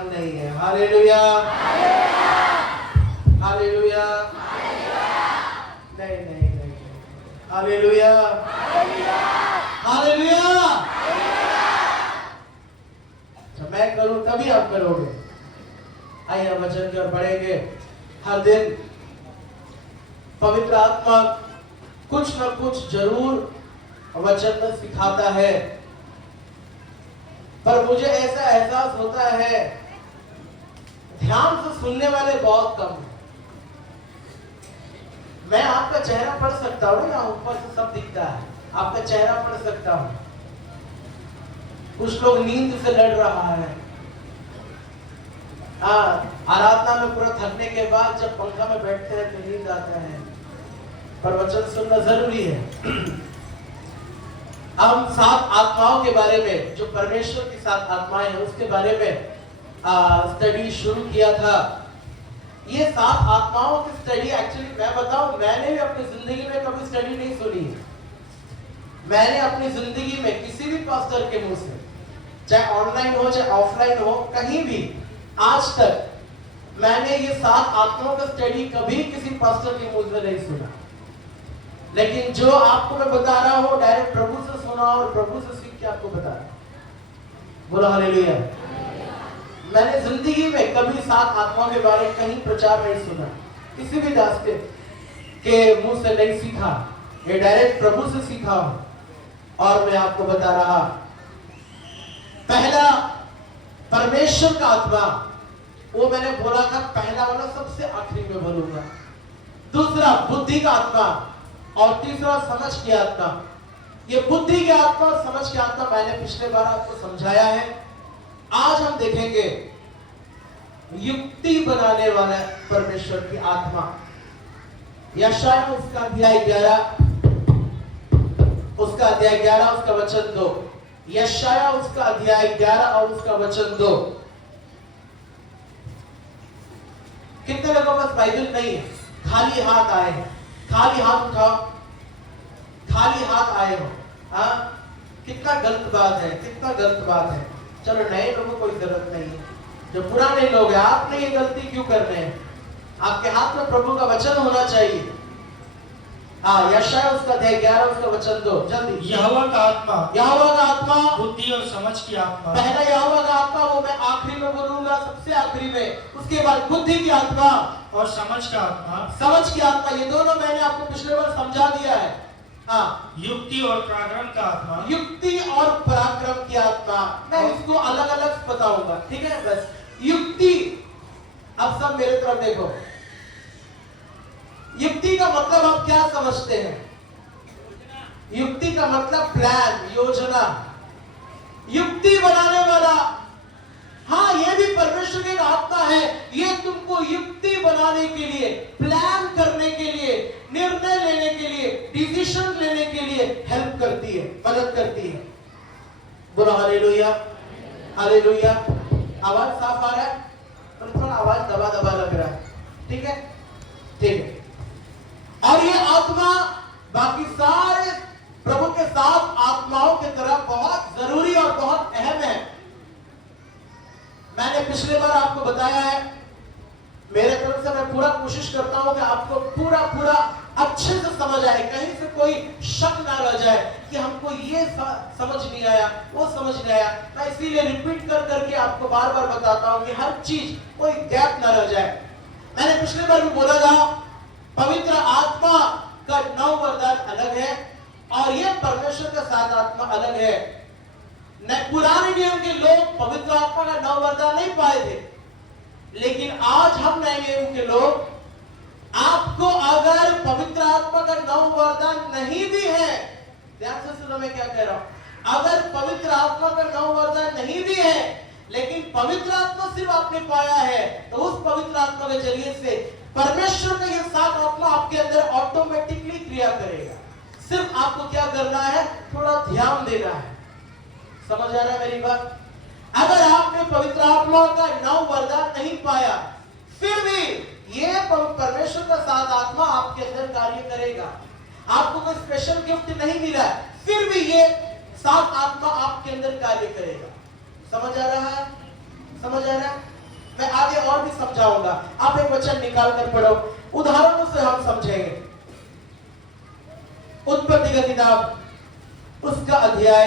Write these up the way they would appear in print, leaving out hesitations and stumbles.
बंद नहीं है। हालेलुया, हालेलुया, नहीं नहीं नहीं, हालेलुया, हालेलुया। मैं करूं तभी आप करोगे। आइए हम वचन की ओर बढ़ेंगे। हर दिन पवित्र आत्मा कुछ न कुछ जरूर वचन में सिखाता है, पर मुझे ऐसा एहसास होता है ध्यान से सुनने वाले बहुत कम हैं। मैं आपका चेहरा पढ़ सकता हूँ ना, ऊपर से सब दिखता है, आपका चेहरा पढ़ सकता हूँ। कुछ लोग नींद से लड़ रहा है। आराधना में पूरा थकने के बाद जब पंखा में बैठते हैं तो नींद आता है, पर वचन सुनना जरूरी है। हम 7 आत्माओं के बारे में, जो परमेश्वर की 7 आत्माएं हैं, उसके बारे में स्टडी शुरू किया था। ये 7 आत्माओं की स्टडी एक्चुअली मैं बताऊं, मैंने भी अपनी जिंदगी में कभी स्टडी नहीं सुनी है। मैंने अपनी जिंदगी में किसी भी पास्टर के मुंह से, चाहे ऑनलाइन हो चाहे ऑफलाइन हो, कहीं भी आज तक मैंने ये 7 आत्माओं का स्टडी कभी किसी पास्टर के मुंह से नहीं सुना। लेकिन जो आपको मैं बता रहा हूं डायरेक्ट प्रभु से सुना और प्रभु से सीख के आपको बता रहा हूं। बोलो हालेलुया। मैंने जिंदगी में कभी 7 आत्माओं के बारे में कहीं प्रचार नहीं सुना, किसी भी दास के मुंह से नहीं सीखा, ये डायरेक्ट प्रभु से सीखा हूं। और मैं आपको बता रहा, पहला परमेश्वर का आत्मा, वो मैंने बोला था पहला वाला सबसे आखिरी में बोलूंगा। दूसरा बुद्धि का आत्मा और तीसरा समझ की आत्मा। ये बुद्धि की आत्मा और समझ की आत्मा मैंने पिछले बार आपको समझाया है। आज हम देखेंगे युक्ति बनाने वाला परमेश्वर की आत्मा। यशाया उसका अध्याय 11, उसका वचन 2। यशाया उसका अध्याय 11 और उसका वचन 2। कितने लोगों के पास बाइबल नहीं है? खाली हाथ आए हैं, खाली हाथ उठाओ, खाली हाथ आए हो। कितना गलत बात है, कितना गलत बात है। चलो नए लोगों को कोई जरूरत नहीं है, जो पुराने लोग हैं, आपने ये गलती क्यों कर रहे हैं? आपके हाथ में प्रभु का वचन होना चाहिए। यशाया उसका अध्याय 11 उसका वचन 2, जल्दी। यहोवा का आत्मा, यहोवा का आत्मा, बुद्धि और समझ की आत्मा। पहला यहोवा का आत्मा, वो मैं आखिरी में बोलूंगा, सबसे आखिरी में। उसके बाद बुद्धि की आत्मा और समझ का आत्मा, समझ की आत्मा। ये दोनों मैंने आपको पिछले बार समझा दिया है। युक्ति और पराक्रम का आत्मा, युक्ति और पराक्रम की आत्मा। मैं इसको अलग अलग बताऊंगा, ठीक है? बस युक्ति, अब सब मेरे तरफ देखो। युक्ति का मतलब आप क्या समझते हैं? युक्ति का मतलब प्लान, योजना, युक्ति बनाने वाला। हाँ, ये भी परमेश्वर की आत्मा है। ये तुमको युक्ति बनाने के लिए, प्लान करने के लिए, निर्णय लेने के लिए, डिसीजन लेने के लिए हेल्प करती है, मदद करती है। बोलो हालेलुया, हालेलुया। आवाज साफ आ रहा है? थोड़ा आवाज दबा दबा लग रहा है, ठीक है? ठीक है। और ये आत्मा बाकी सारे प्रभु के 7 आत्माओं की तरह बहुत जरूरी और बहुत अहम है। मैंने पिछले बार आपको बताया है, मेरे तरफ से मैं पूरा कोशिश करता हूं कि आपको पूरा अच्छे से समझ आए, कहीं से कोई शक ना रह जाए कि हमको ये समझ नहीं आया, वो समझ नहीं आया। मैं इसीलिए रिपीट कर करके आपको बार बार बताता हूं कि हर चीज, कोई गैप ना रह जाए। मैंने पिछले बार भी बोला था, पवित्र आत्मा का 9 वरदान अलग है और ये परमेश्वर का 7 आत्मा अलग है। पुराने नियम के लोग पवित्र आत्मा का 9 वरदान नहीं पाए थे, लेकिन आज हम नए नियम के लोग, आपको अगर पवित्र आत्मा का 9 वरदान नहीं भी है, ध्यान से सुनो मैं क्या कह रहा हूं, अगर पवित्र आत्मा का 9 वरदान नहीं भी है, लेकिन पवित्र आत्मा सिर्फ आपने पाया है, तो उस पवित्र आत्मा के जरिए से परमेश्वर का ये 7 आत्मा आपके अंदर ऑटोमेटिकली क्रिया करेगा। सिर्फ आपको क्या करना है? थोड़ा ध्यान देना है। समझ आ रहा है मेरी बात? अगर आपने पवित्र आत्मा का 9 वरदान नहीं पाया, फिर भी ये परमेश्वर का 7 आत्मा आपके अंदर कार्य करेगा। आपको कोई स्पेशल गिफ्ट नहीं मिला, फिर भी ये 7 आत्मा आपके अंदर कार्य करेगा। समझ आ रहा है? समझ आ रहा है? और भी समझाऊंगा। आप एक वचन निकाल कर पढ़ो, उदाहरणों से हम समझेंगे। उत्पत्ति का किताब उसका अध्याय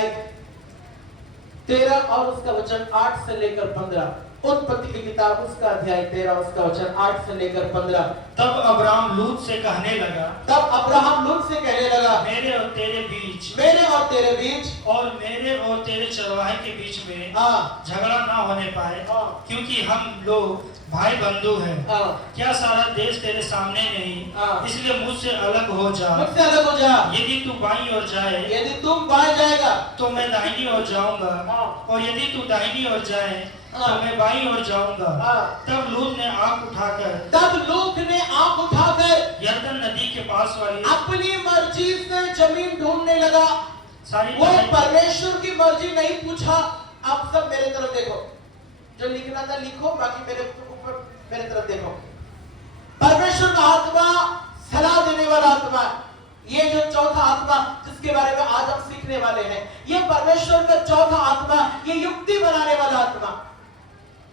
13 और उसका वचन 8 से लेकर 15। उत्पत्ति की किताब उसका अध्याय 13 उसका वचन 8 से लेकर 15। तब अब्राहम लूत से कहने लगा, तब अब्राहम लूत से कहने लगा, मेरे और तेरे बीच और मेरे और तेरे चरवाहे के बीच में झगड़ा ना होने पाए, क्योंकि हम लोग भाई बंधु हैं। क्या सारा देश तेरे सामने नहीं? इसलिए मुझसे अलग हो जा। यदि तू बाईं ओर जाए, यदि तुम बाएं जाएगा तो मैं दाहिनी ओर जाऊंगा, और यदि तू दाहिनी ओर जाए तो मैं बाईं ओर जाऊंगा। तब लूत ने आंख उठाकर यरदन नदी के पास वाली अपनी मर्जी से जमीन ढूंढने लगा। वो परमेश्वर की मर्जी नहीं पूछा। आप सब मेरे तरफ देखो, जो लिखना था लिखो, बाकी मेरे तरफ देखो। परमेश्वर का आत्मा सलाह देने वाला आत्मा, ये जो चौथा आत्मा जिसके बारे में आज हम सीखने वाले हैं, ये परमेश्वर का चौथा आत्मा, ये युक्ति बनाने वाला आत्मा।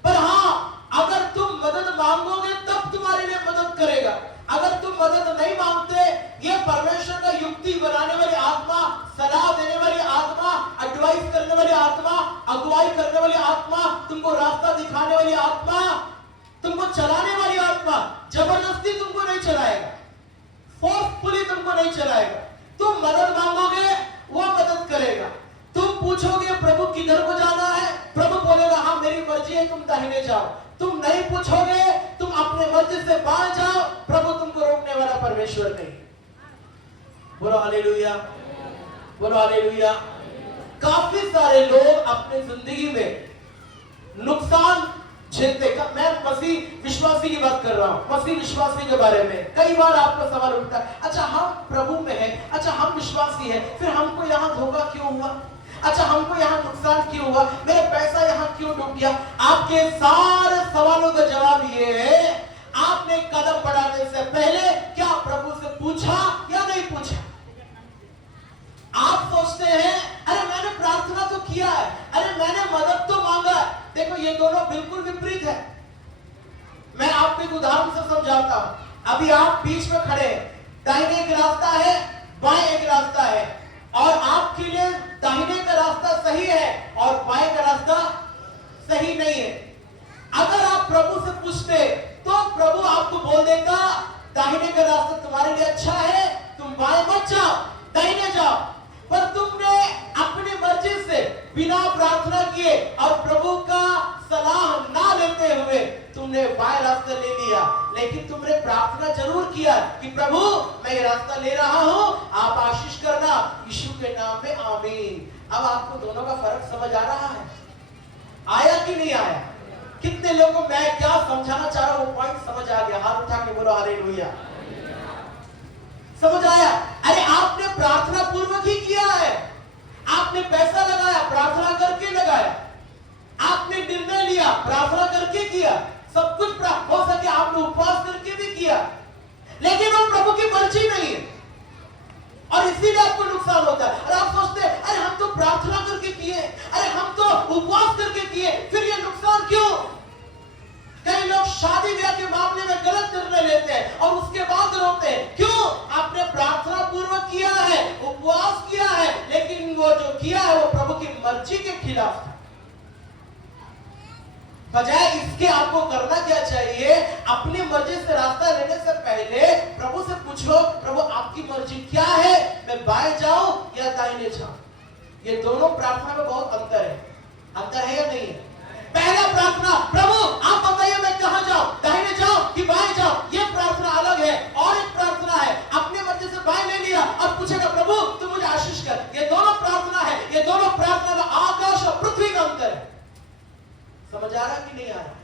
पर हाँ, अगर तुम मदद मांगोगे तब तुम्हारे लिए मदद करेगा। अगर तुम मदद नहीं मांगते, ये परमेश्वर का युक्ति बनाने वाली आत्मा, सलाह देने वाली आत्मा, एडवाइस करने वाली आत्मा, अगुवाई करने वाली आत्मा, तुमको रास्ता दिखाने वाली आत्मा, तुमको चलाने वाली आत्मा जबरदस्ती तुमको नहीं चलाएगा, फोर्सफुली तुमको नहीं चलाएगा। तुम मदद मांगोगे, वो मदद करेगा। तुम पूछोगे प्रभु किधर को जाना है, प्रभु बोलेगा हाँ मेरी मर्जी है, तुम दाहिने जाओ। तुम नहीं पूछोगे, तुम अपने मर्जी से बाएं जाओ, प्रभु तुमको रोकने वाला परमेश्वर नहीं। बोलो हालेलुया, बोलो हालेलुया। काफी सारे लोग अपने जिंदगी में नुकसान झेलते। मैं मसीह विश्वासी की बात कर रहा हूं, मसीह विश्वासी के बारे में कई बार आपका सवाल उठता है, अच्छा हम प्रभु में हैं, अच्छा हम विश्वासी हैं, फिर हमको यहाँ धोखा क्यों हुआ, अच्छा हमको यहाँ नुकसान क्यों हुआ, मेरा पैसा यहाँ क्यों डूब गया। आपके सारे सवालों का जवाब ये है, आपने कदम बढ़ाने से पहले क्या प्रभु से पूछा या नहीं पूछा। आप सोचते हैं अरे मैंने प्रार्थना तो किया है, अरे मैंने मदद तो मांगा है। देखो ये दोनों बिल्कुल विपरीत है। मैं आपको एक उदाहरण से समझाता हूं। अभी आप बीच में खड़े हैं, दाहिने एक रास्ता है, बाएं एक रास्ता है, और आपके लिए दाहिने का रास्ता सही है और बाएं का रास्ता सही नहीं है। अगर आप प्रभु से पूछते तो प्रभु आपको बोल देगा दाहिने का रास्ता तुम्हारे लिए अच्छा है, तुम बाएं मत जाओ, दाहिने जाओ। पर तुमने अपनी मर्जी से बिना प्रार्थना किए और प्रभु का सलाह ना लेते हुए तुमने बाएं रास्ता ले लिया। लेकिन तुमने प्रार्थना जरूर किया कि प्रभु मैं ये रास्ता ले रहा हूं, आप आशीष करना, यीशु के नाम में आमीन। अब आपको दोनों का फर्क समझ आ रहा है, आया कि नहीं आया? कितने लोगों को मैं क्या समझाना चाह रहा हूं वो पॉइंट समझ आ गया? हाथ उठा के बोलो हालेलुया। समझ आया? अरे आपने प्रार्थना पूर्वक ही किया है, आपने पैसा लगाया, प्रार्थना करके लगाया, आपने निर्णय लिया, प्रार्थना करके किया, सब कुछ हो सके आपने उपवास करके भी किया, लेकिन वो प्रभु की मर्जी नहीं है और इसीलिए आपको नुकसान होता है। और आप सोचते हैं अरे हम तो प्रार्थना करके किए, अरे हम तो उपवास करके किए, फिर ये नुकसान क्यों? कई लोग शादी ब्याह के मामले में गलत निर्णय लेते हैं और उसके बाद रोते हैं, क्यों? आपने प्रार्थना पूर्वक किया है, उपवास किया है, लेकिन वो जो किया है वो प्रभु की मर्जी के खिलाफ था। बजाय इसके आपको करना क्या चाहिए? अपनी मर्जी से रास्ता लेने से पहले प्रभु से पूछो, प्रभु आपकी मर्जी क्या है, मैं बाएं जाऊं या दाहिने जाऊं? ये दोनों प्रार्थना में बहुत अंतर है। अंतर है या नहीं है? पहला प्रार्थना, प्रभु आप बताइए मैं कहां जाऊं, दाहिने जाऊं कि बाएं जाऊं? ये प्रार्थना अलग है। और एक प्रार्थना है अपनी मर्जी से बाएं ले लिया और पूछेगा प्रभु तू मुझे आशीष कर। ये दोनों प्रार्थना है, ये दोनों प्रार्थना में आकाश और पृथ्वी का अंतर है। समझ आ रहा कि नहीं आ रहा?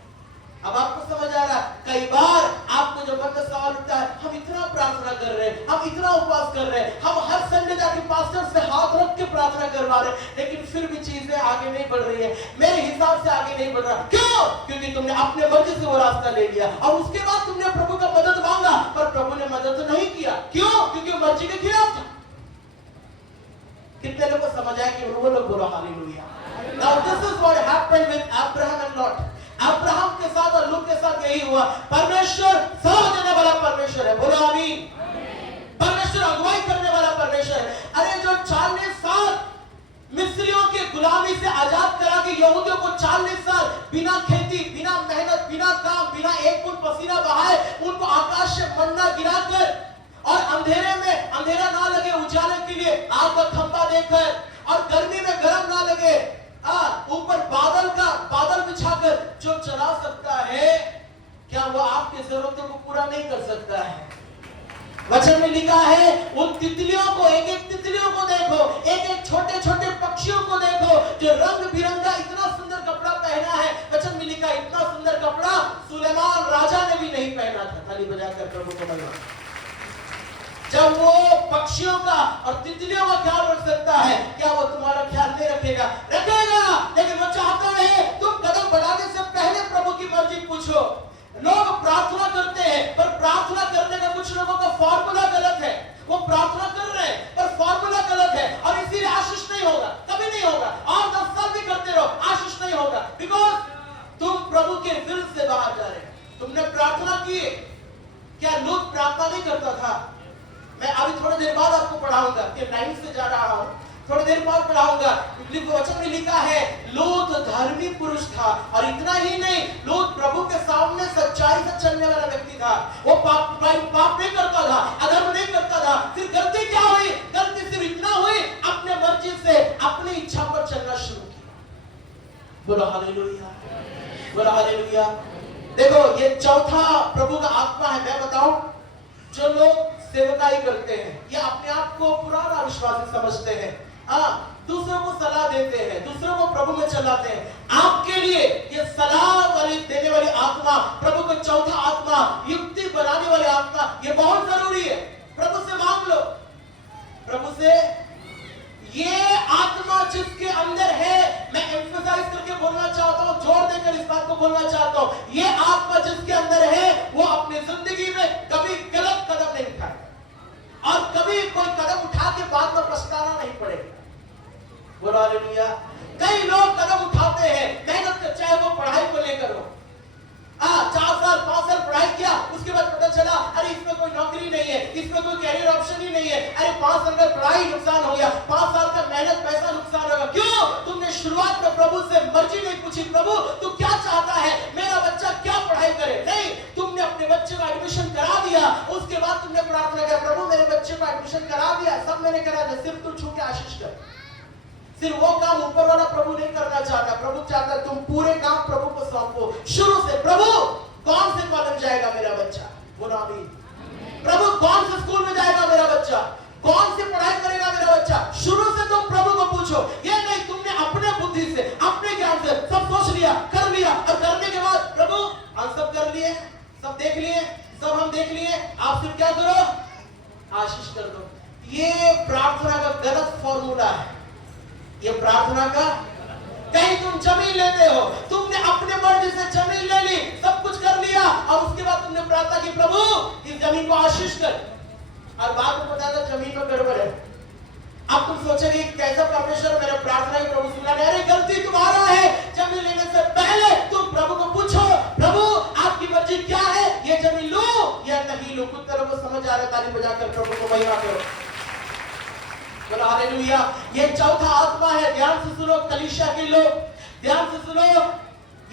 अब आपको समझ आ रहा? कई बार आपको जो मन में सवाल उठता है, हम इतना प्रार्थना कर रहे हैं, हम इतना उपवास कर रहे हैं, हम हर संडे जाके पास्टर से हाथ रख के प्रार्थना करवा रहे हैं, लेकिन फिर भी चीजें आगे नहीं बढ़ रही है, मेरे हिसाब से आगे नहीं बढ़ रहा। क्यों? क्योंकि तुमने अपने मर्जी से वो रास्ता ले लिया और उसके बाद तुमने प्रभु का मदद मांगा, पर प्रभु ने मदद नहीं किया। क्यों? क्योंकि मर्जी के खिलाफ था। कितने लोगों को समझ आया कि वो लोग बोलो hallelujah. Now this is what happened with Abraham and Lot. Abraham के साथ और लूत के साथ हुआ। परमेश्वर सलाह देने वाला परमेश्वर है, बोलो आमीन। परमेश्वर अगुवाई करने वाला परमेश्वर है। अरे जो 40 साल मिस्रियों के गुलामी से आजाद करा के यहूदियों को 40 साल बिना खेती, बिना मेहनत, बिना काम, बिना एक बूंद पसीना बहाए उनको आकाश से मन्ना गिराकर और अंधेरे में अंधेरा ना लगे उजाले के लिए आग का खंभा देकर और गर्मी में गर्म ना लगे ऊपर बादल बिछाकर जो चला सकता है, क्या वो आपकी जरूरतों को पूरा नहीं कर सकता है? वचन में लिखा है उन तितलियों को, एक एक तितलियों को देखो, एक एक छोटे छोटे पक्षियों को देखो जो रंग बिरंगा इतना सुंदर कपड़ा पहना है। वचन में लिखा इतना सुंदर कपड़ा सुलेमान राजा ने भी नहीं पहना था। ताली बजाकर प्रभु को महिमा। जब वो पक्षियों का और तितलियों का ख्याल रख सकता है, क्या वो तुम्हारा ख्याल नहीं रखेगा? रखेगा, लेकिन वो चाहता है तुम कदम बढ़ाने से पहले प्रभु की मर्जी पूछो। लोग प्रार्थना करते हैं पर प्रार्थना करने का कुछ लोगों का फॉर्मूला गलत है। वो प्रार्थना कर रहे हैं पर फॉर्मूला गलत है और इसीलिए आशीष नहीं होगा, कभी नहीं होगा। और 10 साल भी करते रहो, आशीष नहीं होगा, बिकॉज तुम प्रभु के दिल से बाहर जा रहे हो। तुमने प्रार्थना की, क्या लूत प्रार्थना नहीं करता था? मैं अभी थोड़ी देर बाद आपको पढ़ाऊंगा कि लाइन से जा रहा हूं, थोड़ी देर बाद पढ़ाऊंगा। वचन में लिखा है लूत धर्मी पुरुष था और इतना ही नहीं, लूत प्रभु के सामने सच्चाई से चलने वाला व्यक्ति था। वो पाप नहीं करता था, अधर्म नहीं करता था। फिर गलती क्या हुई? गलती सिर्फ इतना हुई, अपने मर्जी से अपनी इच्छा पर चलना शुरू किया। बोलो हालेलुया, बोलो हालेलुया। देखो ये चौथा प्रभु का आत्मा है। मैं बताऊं, जो लोग सेवकाई करते हैं ये अपने आप को पुराना विश्वासी समझते हैं, दूसरों को सलाह देते हैं, दूसरों को प्रभु में चलाते हैं। आपके लिए ये सलाह वाली देने वाली आत्मा, प्रभु का चौथा आत्मा, युक्ति बनाने वाली आत्मा, ये बहुत जरूरी है। प्रभु से मांग लो, प्रभु से। ये आत्मा जिसके अंदर है, मैं एम्फसाइज करके बोलना चाहता हूं, जोर देकर इस बात को बोलना चाहता हूं, ये आत्मा जिसके अंदर है वो अपनी जिंदगी में कभी गलत कदम नहीं उठाएगा और कभी कोई कदम उठा के बाद में पछताना नहीं पड़ेगा। बोलो हालेलुया। कई लोग कदम उठाते हैं, मेहनत कर, चाहे वो पढ़ाई को लेकर हो, 4 साल 5 साल पढ़ाई किया, उसके बाद पता चला अरे इसमें कोई नौकरी नहीं है, इसमें कोई कैरियर ऑप्शन ही नहीं है। अरे 5 साल का पढ़ाई नुकसान हो गया, 5 साल का मेहनत पैसा नुकसान होगा। क्यों? तुमने शुरुआत में प्रभु से मर्जी नहीं पूछी, प्रभु तू क्या चाहता है, मेरा बच्चा क्या पढ़ाई करे? नहीं, तुमने अपने बच्चे का एडमिशन करा दिया, उसके बाद तुमने प्रार्थना किया प्रभु मेरे बच्चे का एडमिशन करा दिया, सब मैंने करा दिया, सिर्फ तू छू के आशीष कर। सिर्फ वो काम ऊपर वाला प्रभु नहीं करना चाहता, प्रभु चाहता है तुम पूरे काम प्रभु को सौंपो शुरू से। प्रभु कौन से कॉलेज जाएगा मेरा बच्चा? बोलो आमीन। प्रभु कौन से स्कूल में जाएगा मेरा बच्चा? कौन सी पढ़ाई करेगा मेरा बच्चा? शुरू से तुम प्रभु को पूछो। ये नहीं तुमने अपने बुद्धि से, अपने ज्ञान से सब सोच लिया, कर लिया और करने के बाद प्रभु हम सब कर लिए, सब देख लिए, सब हम देख लिए, आप सिर्फ क्या करो? आशीष कर दो। ये प्रार्थना का गलत फॉर्मूला है। ये प्रार्थना का, कहीं तुम जमीन लेते हो, तुमने अपने मर्जी से जमीन ले ली, सब कुछ कर लिया और उसके बाद तुमने प्रार्थना की प्रभु इस जमीन को आशीष कर, और बाद में पता चला जमीन में गड़बड़ है। अब तुम सोचोगे कैसा परमेश्वर मेरा प्रार्थना की प्रभु सुना नहीं। अरे गलती तुम्हारा है, जमीन लेने से पहले तुम प्रभु को पूछो प्रभु आपकी मर्जी क्या है, ये जमीन लो या नहीं लो। कुछ लोगों को समझ आ रहा है? ताली बजाकर प्रभु को महिमा करो। बोलो हालेलुया। ये चौथा आत्मा है, ध्यान से सुनो कलीसिया के लोग, ध्यान से सुनो।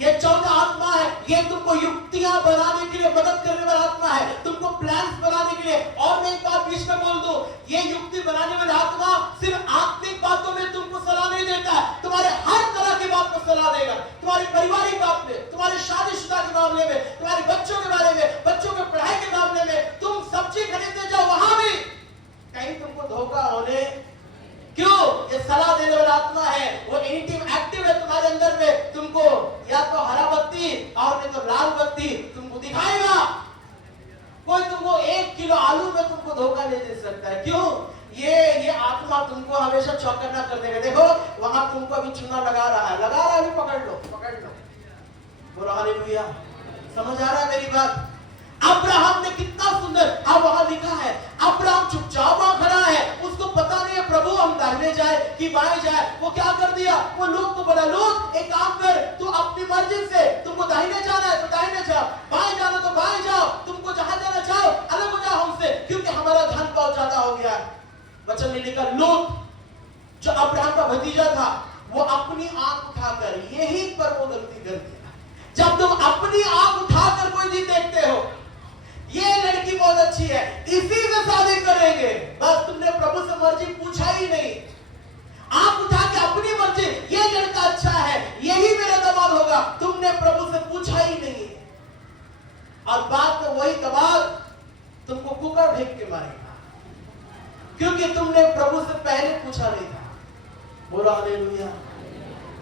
ये चौथा आत्मा है, ये तुमको युक्तियां बनाने के लिए मदद करने वाला आत्मा है, तुमको प्लान्स बनाने के लिए। और मैं एक बात बीच में बोल दूं, ये युक्ति बनाने वाला आत्मा सिर्फ आत्मिक बातों में तुमको सलाह नहीं देता है, तुम्हारे हर तरह की बात पर सलाह देगा। तुम्हारी पारिवारिक बात में, तुम्हारी शादीशुदा के मामले में, तुम्हारे बच्चों के बारे में, बच्चों के पढ़ाई के मामले में, तुम सब्जी खरीदने जाओ वहां भी कहीं तुमको धोखा होने। क्यों? ये सलाह देने वाला आत्मा है, वो एनीटाइम एक्टिव है तुम्हारे अंदर में, तुमको या तो हरा बत्ती और नहीं तो लाल बत्ती तुमको दिखाएगा। कोई तुमको 1 किलो आलू में तुमको धोखा नहीं दे सकता है। क्यों? ये आत्मा तुमको हमेशा चौकन्ना कर देगा। देखो वहां तुमको अभी चूना लगा रहा है, अभी पकड़ लो, पकड़ लो। बोलो हालेलुया। समझ आ रहा है मेरी बात? अब्राहम ने कितना सुंदर, अब वहां लिखा है अब्राहम चुपचाप वहां खड़ा है, उसको पता नहीं है प्रभु हम दाहिने जाए कि बाएं जाए। वो क्या कर दिया? वो लोग को बोला लोग एक काम कर, तू अपनी मर्जी से, तुमको दाहिने जाना है तो दाहिने जा, बाएं जाना देखा लोग जो अब्राहम का भतीजा था, वो अपनी आंख उठाकर यही पर वो गलती कर दिया। जब तुम अपनी आंख उठाकर कोई चीज देखते हो, ये लड़की बहुत अच्छी है, इसी से शादी करेंगे, बस तुमने प्रभु से मर्जी पूछा ही नहीं। आंख उठा के अपनी मर्जी, ये लड़का अच्छा है, यही मेरा दमाद होगा, तुमने प्रभु से पूछा ही नहीं। और बाद में वही दमाद तुमको कुकर फेंक के मारेगा, क्योंकि तुमने प्रभु से पहले पूछा नहीं था। बोलो हालेलुया।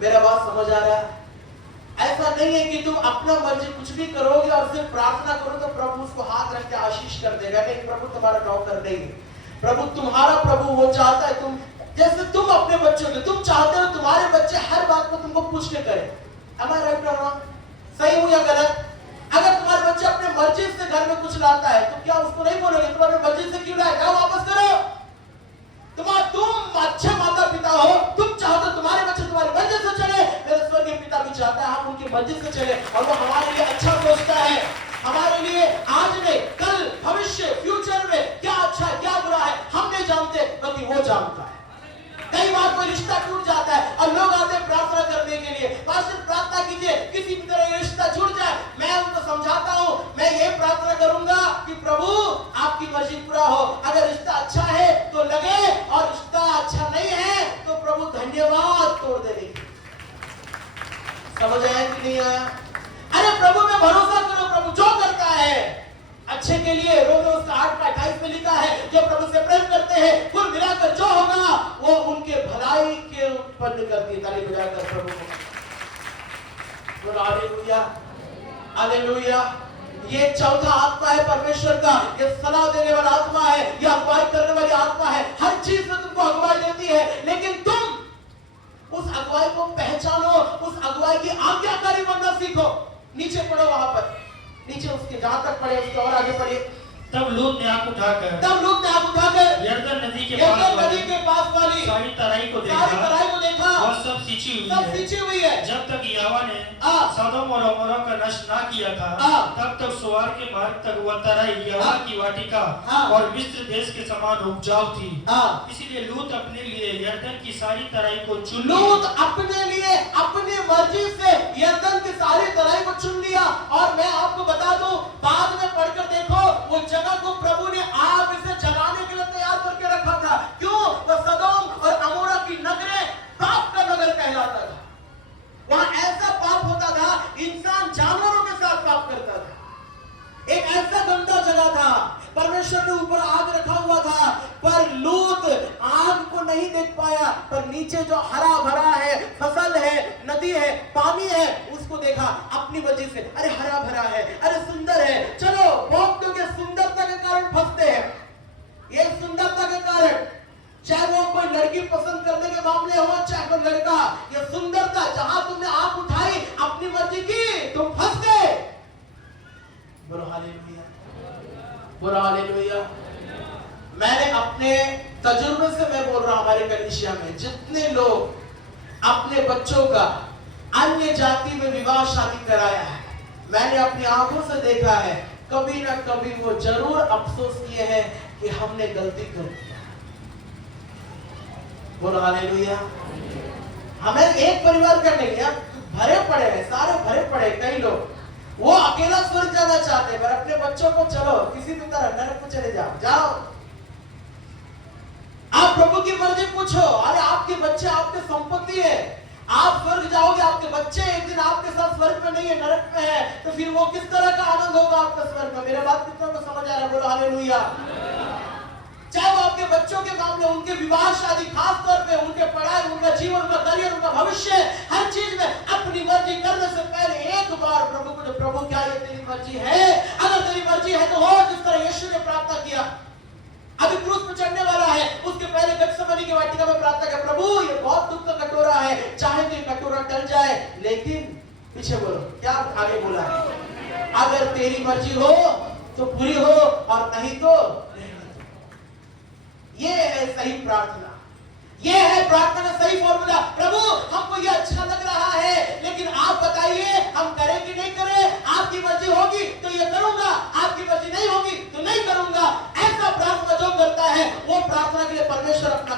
मेरा बात समझ आ रहा है? ऐसा नहीं है कि तुम अपना मर्जी कुछ भी करोगे और सिर्फ प्रार्थना करो तो प्रभु उसको हाथ रख के आशीष कर देगा। नहीं, प्रभु तुम्हारा नौकर नहीं है। प्रभु तुम्हारा प्रभु वो चाहता है तुम जैसे तुम अपने बच्चों के, तुम चाहते हो तुम्हारे बच्चे हर बात को तुमको पूछ के करें। Am I right or wrong? सही हूं या गलत? अगर तुम्हारे बच्चे अपने मर्जी से घर में कुछ लाता है तो क्या उसको नहीं बोलोगे तुम्हारे मर्जी से क्यों लाया, जाओ वापस करो। तुम अच्छे माता पिता हो, तुम चाहते हो तुम्हारे बच्चे तुम्हारी मर्जी से चले, मेरे स्वर्गीय पिता भी चाहता है हम उनकी मर्जी से चले, और वो हमारे लिए अच्छा सोचता है, हमारे लिए आज में, कल, भविष्य, फ्यूचर में क्या अच्छा है क्या बुरा है हम नहीं जानते, बल्कि वो जानता है। कई बार कोई रिश्ता टूट जाता है और लोग आते हैं प्रार्थना करने के लिए, पास्टर प्रार्थना कीजिए किसी भी तरह ये रिश्ता जुड़ जाए। मैं उनको समझाता हूँ, मैं ये प्रार्थना करूंगा कि प्रभु आपकी मर्जी पूरा हो। अगर रिश्ता अच्छा है तो लगे, और रिश्ता अच्छा नहीं है तो प्रभु धन्यवाद तोड़ देने की। समझ आया कि नहीं आया? अरे प्रभु में भरोसा करो, प्रभु जो करता है अच्छे के लिए। रोमियो 8:28 में लिखा है, जो प्रभु से प्रेम करते हैं कुल मिलाकर जो होगा वो उनके भलाई के उत्पन्न करती है। ताली बजाकर प्रभु को बोलो हालेलुया, हालेलुया। ये चौथा आत्मा है परमेश्वर का, ये सलाह देने वाला आत्मा है, ये अगुवाई करने वाली आत्मा है, हर चीज में तुमको अगुवाई देती है, लेकिन तुम उस अगुवाई को पहचानो, उस अगुवाई की आज्ञाकारी बनना सीखो। नीचे पढ़ो, वहां पर नीचे उसके जहां तक पढ़े उसके और आगे पढ़िए। तब लूत ने आंख उठाकर यरदन नदी के पास वाली सारी तराई को देखा, वह सब सींची हुई है। जब तक यहोवा ने सदोम और अमोरा का नष्ट ना किया था, तब तक सुवार के मार्ग तक वह तराई यहोवा की वाटिका और मिस्र देश के समान उपजाऊ थी। इसीलिए लूत अपने लिए यरदन की सारी तराई को चुन लिया। लूत अपने लिए अपनी मर्जी से यरदन की सारी तराई को चुन लिया। और मैं आपको बता दूं, बाद में पढ़कर देखो, वो जगह को प्रभु ने आग से जलाने के लिए तैयार करके रखा था। क्यों? तो सदोम और अमोरा की नगरें पाप का नगर कहलाता था। वहां ऐसा पाप होता था, इंसान जानवरों के साथ पाप करता था। एक ऐसा गंदा जगह था, परमेश्वर ने ऊपर आग रखा हुआ था, पर लूत आग को नहीं देख पाया, पर नीचे जो हरा भरा है, फसल है, नदी है, पानी है, उसको देखा अपनी वजह से। अरे हरा भरा है, अरे सुंदर है, चलो। बहुत लोग सुंदरता के कारण फंसते हैं। ये सुंदरता के कारण, चाहे वो कोई लड़की पसंद करने के मामले हो, चाहे कोई लड़का, ये सुंदरता जहां तुमने आंख उठाई अपनी मर्जी की, तुम फंस गए। बोलो हालेलुया, बोलो हालेलुया। मैंने अपने तजुर्बे से मैं बोल रहा हूं, हमारे कलीसिया में जितने लोग अपने बच्चों का अन्य जाति में विवाह शादी कराया है, मैंने अपनी आंखों से देखा है, कभी ना कभी वो जरूर अफसोस किए हैं कि हमने गलती कर दी। बोलो हालेलुया। हमें एक परिवार का नहीं है, भरे पड़े हैं, सारे भरे पड़े। कई लोग वो अकेला स्वर्ग जाना चाहते हैं, पर अपने बच्चों को चलो किसी भी तरह नरक को चले जाओ। आप प्रभु की मर्जी पूछो। अरे आपके बच्चे आपके संपत्ति है, आप स्वर्ग जाओगे, आपके बच्चे एक दिन आपके साथ स्वर्ग में नहीं है, नरक में है, तो फिर वो किस तरह का आनंद होगा आपका स्वर्ग में? मेरा बात कितना को समझ आ रहा है? बोलो हालेलुया। चाहे वो आपके बच्चों के मामले, उनके विवाह शादी, खास तौर पे उनके पढ़ाई, उनका जीवन, उनका करियर, उनका भविष्य, हर चीज में अपनी मर्जी करने से पहले एक बार प्रभु को, प्रभु क्या ये तेरी मर्जी है? अगर तेरी मर्जी है तो हो, जिस तरह यीशु ने प्रार्थना किया। अभी क्रूस पे चढ़ने वाला है, उसके पहले गत्सेमनी की वाटिका में प्रार्थना किया, प्रभु ये बहुत दुख का कटोरा है, चाहे तो ये कटोरा टल जाए, लेकिन पीछे बोलो क्या आगे बोला है? अगर तेरी मर्जी हो तो पूरी हो, और नहीं तो ये है सही प्रार्थना, ये है प्रार्थना का सही फॉर्मूला। प्रभु हमको ये अच्छा लग रहा है, लेकिन आप बताइए हम करें कि नहीं करें? आपकी मर्जी होगी तो ये करूंगा, आपकी मर्जी नहीं होगी तो नहीं करूंगा। ऐसा प्रार्थना जो करता है वो प्रार्थना के लिए परमेश्वर अपना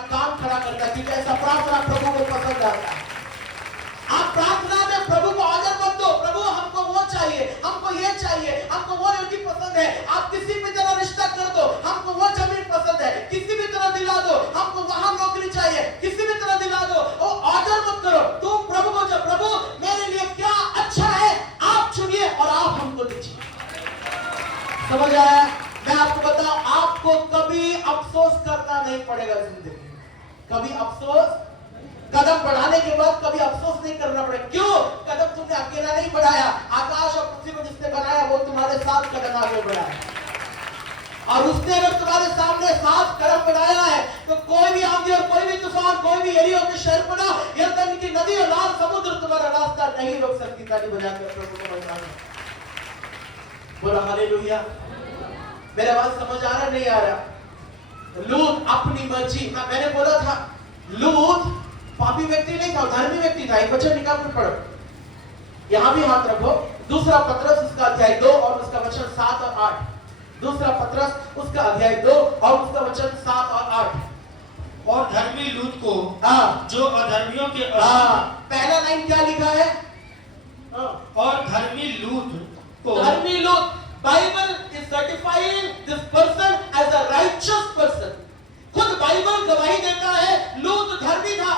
समझ आया? मैं आपको बताऊं, आपको कभी अफसोस करना नहीं पड़ेगा जिंदगी में। कभी अफसोस, कदम बढ़ाने के बाद कभी अफसोस नहीं करना पड़ेगा। क्यों? कदम तुमने अकेला नहीं बढ़ाया, आकाश और पृथ्वी को जिसने बनाया वो तुम्हारे साथ कदम आगे बढ़ाया। और उसने अगर तुम्हारे सामने 7 कदम बढ़ाया है तो कोई भी आंधी और कोई भी तूफान, कोई भी यरीहो के शहर पड़ा, यरदन की नदी और लाल समुद्र तुम्हारा रास्ता नहीं रोक सकती। ताली बजाकर प्रभु को बजाना। बोला हालेलुया। मेरे बात समझ आ रहा नहीं आ रहा? लूत अपनी मर्जी, मैंने बोला था लूत पापी व्यक्ति नहीं था, धर्मी व्यक्ति था। एक वचन निकाल कर पढ़ो, यहां भी हाथ रखो। दूसरा पत्रस उसका अध्याय 2 और उसका वचन 7 और 8। दूसरा पत्रस उसका अध्याय 2 और उसका वचन 7 और 8। और धर्मी लूत को जो अधर्मियों के पहला लाइन क्या लिखा है? और धर्मी लूत को, धर्मी Lot, Bible is certifying this person as a righteous person. खुद बाइबल गवाही देता है लूत धर्मी था।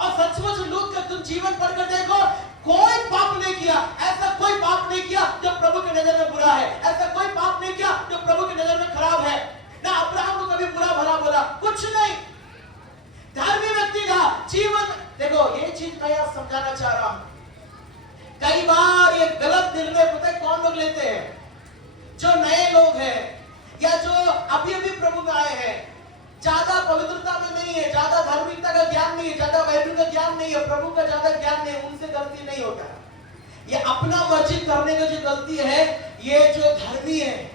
और सचमुच लूत का तुम जीवन पढ़कर देखो, कोई पाप नहीं किया, ऐसा कोई पाप नहीं किया जो प्रभु की नजर में बुरा है, ऐसा कोई पाप नहीं किया जो प्रभु की नजर में खराब है। ना अब्राहम को कभी बुरा भला बोला, कुछ नहीं। धर्मी व्यक्ति था। जीवन देखो, ये चीज मैं यहां समझाना चाह रहा हूं। कई बार ये गलत निर्णय पता है कौन लोग लेते हैं? जो नए लोग हैं या जो अभी अभी प्रभु में आए हैं, ज्यादा पवित्रता में नहीं है, ज्यादा धार्मिकता का ज्ञान नहीं है, ज्यादा बाइबल का ज्ञान नहीं है, प्रभु का ज्यादा ज्ञान नहीं है, उनसे गलती नहीं होता। ये अपना मर्जी करने का जो गलती है, ये जो धर्मी है,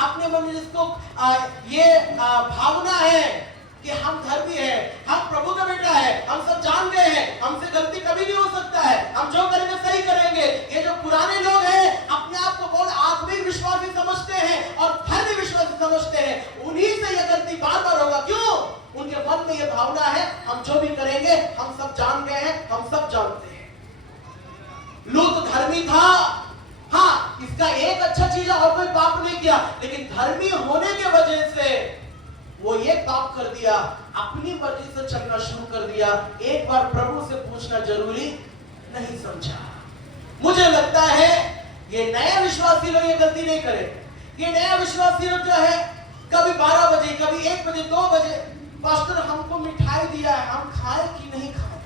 अपने मन में जिसको भावना है कि हम धर्मी हैं, हम प्रभु का बेटा है, हम सब जान गए हैं, हमसे गलती कभी नहीं हो सकता है, हम जो करेंगे सही करेंगे। ये जो पुराने लोग हैं, अपने आप को बहुत आत्मिक विश्वासी समझते हैं और धर्मी विश्वासी समझते हैं, उन्हीं से ये गलती बार बार होगा। क्यों? उनके मन में ये भावना है हम जो भी करेंगे हम सब जान गए हैं, हम सब जानते हैं। लूत धर्मी था, हाँ, इसका एक अच्छा चीज है और कोई पाप नहीं किया, लेकिन धर्मी होने के वजह से वो ये पाप कर दिया, अपनी मर्जी से चलना शुरू कर दिया। एक बार प्रभु से पूछना जरूरी नहीं समझा। मुझे लगता है ये नया विश्वासी लोग ये गलती नहीं करे। ये नया विश्वासी लोग जो है, कभी 12 बजे, कभी 1 बजे, 2 बजे, पास्टर हमको मिठाई दिया है, हम खाए कि नहीं खाए?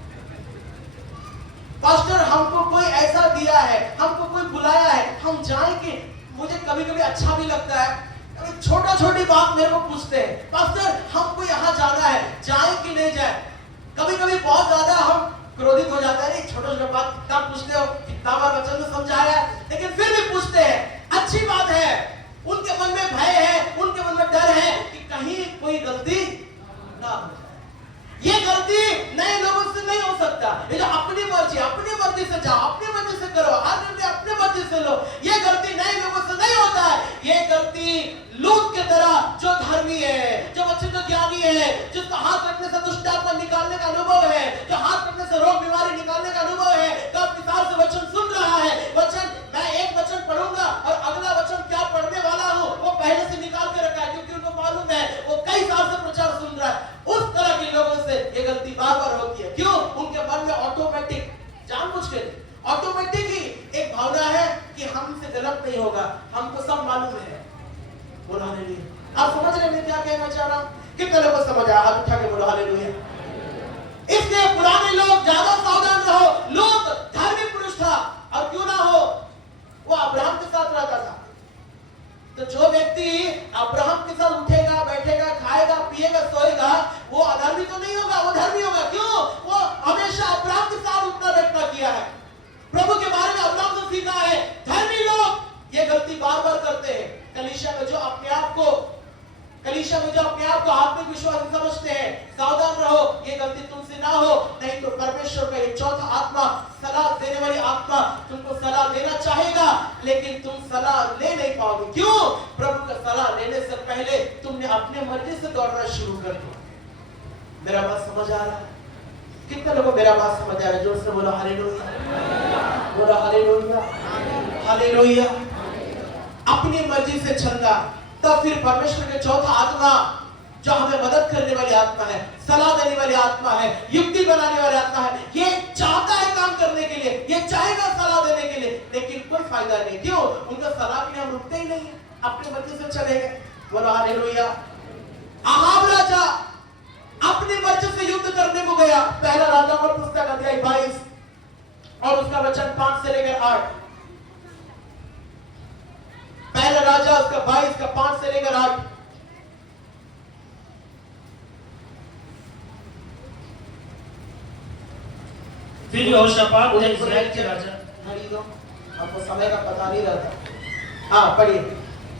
पास्टर हमको कोई ऐसा दिया है, हमको कोई बुलाया है, हम जाए कि? मुझे कभी कभी अच्छा भी लगता है, छोटा छोटी बात मेरे को पूछते हैं, पास्टर हमको यहाँ जाना है, जाए कि नहीं जाए? कभी कभी बहुत ज्यादा हम क्रोधित हो जाता है, छोटा छोटा बात कितना पूछते हो, कितना बार वचन में समझाया, लेकिन फिर भी पूछते हैं। अच्छी बात है, उनके मन में भय है, उनके मन में डर है कि कहीं कोई गलती ना हो जाए। ये गलती नए लोगों से नहीं हो सकता। ये जो अपनी मर्जी से जाओ, अपनी मर्जी से करो, हर निर्णय अपनी मर्जी से लो, ये गलती नए लोगों से नहीं होता है। ये गलती लूत की तरह जो धर्मी है, जो अच्छे जो ज्ञानी है, जिसका हाथ रखने से दुष्ट आत्मा निकालने का अनुभव है, जो हाथ रखने से रोग बीमारी निकालने का अनुभव है, कब विचार से वचन सुन रहा है, वचन मैं एक वचन पढ़ूंगा और अगला वचन क्या पढ़ने वाला हूं वो पहले से निकाल के रखा है, क्योंकि उनको मालूम है वो कई साल से प्रचार सुन रहा है। उस तरह के लोगों से ये गलती बार बार होती है। क्यों? उनके मन में ऑटोमेटिक, जानबूझ के ऑटोमेटिक ही एक भावना है कि हमसे गलत नहीं होगा, हमको सब मालूम है। बोलो हालेलुया। आप समझ रहे मैं क्या कहना चाह रहा हूं? कितने लोगों को समझ आया? हाथ उठा के बोलो हालेलुया। इसलिए पुराने लोग ज्यादा सावधान रहो। लूत धर्मी पुरुष था, और क्यों ना हो, वो अब्राहम के साथ रहता था। तो जो व्यक्ति अब्राहम के साथ उठेगा, बैठेगा, खाएगा, पिएगा, सोएगा, वो अधर्मी तो नहीं होगा, वो धर्मी होगा। क्यों? वो हमेशा अब्राहम के साथ उठना बैठना किया है, प्रभु के बारे में अब्राहम से सीखा है। धर्मी लोग ये गलती बार बार करते हैं। कलीसिया में जो अपने आप को आत्मिक विश्वासी समझते हैं, सावधान रहो, ये गलती तुमसे ना हो, नहीं तो परमेश्वर का ये चौथा आत्मा, सलाह देने वाली आत्मा तुमको सलाह देना चाहेगा, लेकिन तुम सलाह ले नहीं पाओगे। क्यों? प्रभु का सलाह लेने से पहले तुमने अपने मर्जी से दौड़ना शुरू कर दिया। मेरा बात समझ आ रहा है? कितने लोगों को मेरा बात समझ आ रहा है? जोर से बोलो हालेलुया, बोलो हालेलुया, हालेलुया। अपनी मर्जी से चलना, तब फिर परमेश्वर के चौथा आत्मा जो हमें मदद करने वाली आत्मा है, सलाह देने वाली आत्मा है, युक्ति बनाने वाली आत्मा है, ये चाहता है काम करने के लिए, ये चाहेगा सलाह देने के लिए, लेकिन कोई फायदा फायदा नहीं। क्यों? उनका सलाह के लिए हम रुकते ही नहीं है, अपनी मर्जी से चले गए। बोलो हालेलुया। अहाब राजा अपनी मर्जी से युद्ध करने को गया। पहला राजाओं पुस्तक अध्याय 22 और उसका वचन 5 से लेकर 8। पहला राजा उसका 22 का 5 से लेकर 8। फिर यहोशापात ने इस्राएल के राजा, आपको समय का पता नहीं रहता। हाँ पढ़िए।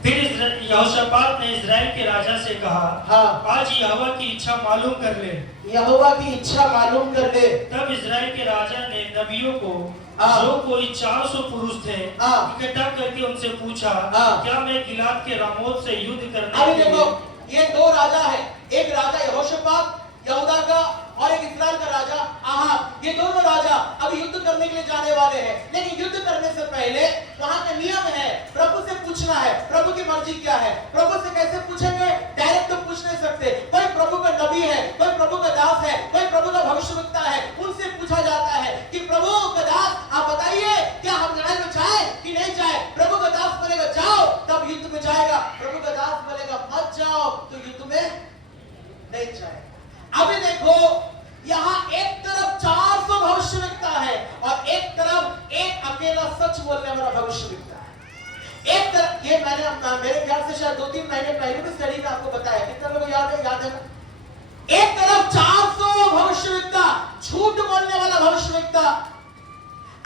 फिर यहोशापात ने इस्राएल के राजा से कहा, हाँ, आज यहोवा की इच्छा मालूम कर ले। यहोवा की इच्छा मालूम कर ले। तब इस्राएल के राजा ने नबियों को, जो कोई 400 पुरुष थे, इकट्ठा करके उनसे पूछा, क्या मैं गिलाद के रामोत से युद्ध करने अभी देखो, ये दो राजा है, एक राजा यहोशापात यहूदा का और एक इस्राएल का राजा अहाब। ये दोनों राजा अभी युद्ध करने के लिए जाने वाले हैं। लेकिन युद्ध करने से पहले वहां का नियम है, प्रभु से पूछना है प्रभु की मर्जी क्या है। प्रभु से कैसे पूछेंगे? डायरेक्ट तो पूछ नहीं सकते। कोई प्रभु का नबी है, कोई प्रभु का दास है, कोई प्रभु का भविष्यवक्ता है, उनसे पूछा जाता है कि प्रभु का दास आप बताइए, क्या हम लड़ाई में जाए कि नहीं जाए? प्रभु का दास बोलेगा जाओ, तब युद्ध में जाएगा। प्रभु का दास बोलेगा मत जाओ, तो युद्ध में नहीं जाएगा। अभी देखो, यहाँ एक तरफ 400 भविष्यवक्ता है और एक तरफ एक अकेला सच बोलने वाला भविष्यवक्ता है। एक तरफ ये मैंने मेरे ख्याल से शायद 2-3 महीने पहले भी स्टडी में आपको बताया, कितना लोगों को याद है ना? एक तरफ 400 भविष्यवक्ता, झूठ बोलने वाला भविष्यवक्ता,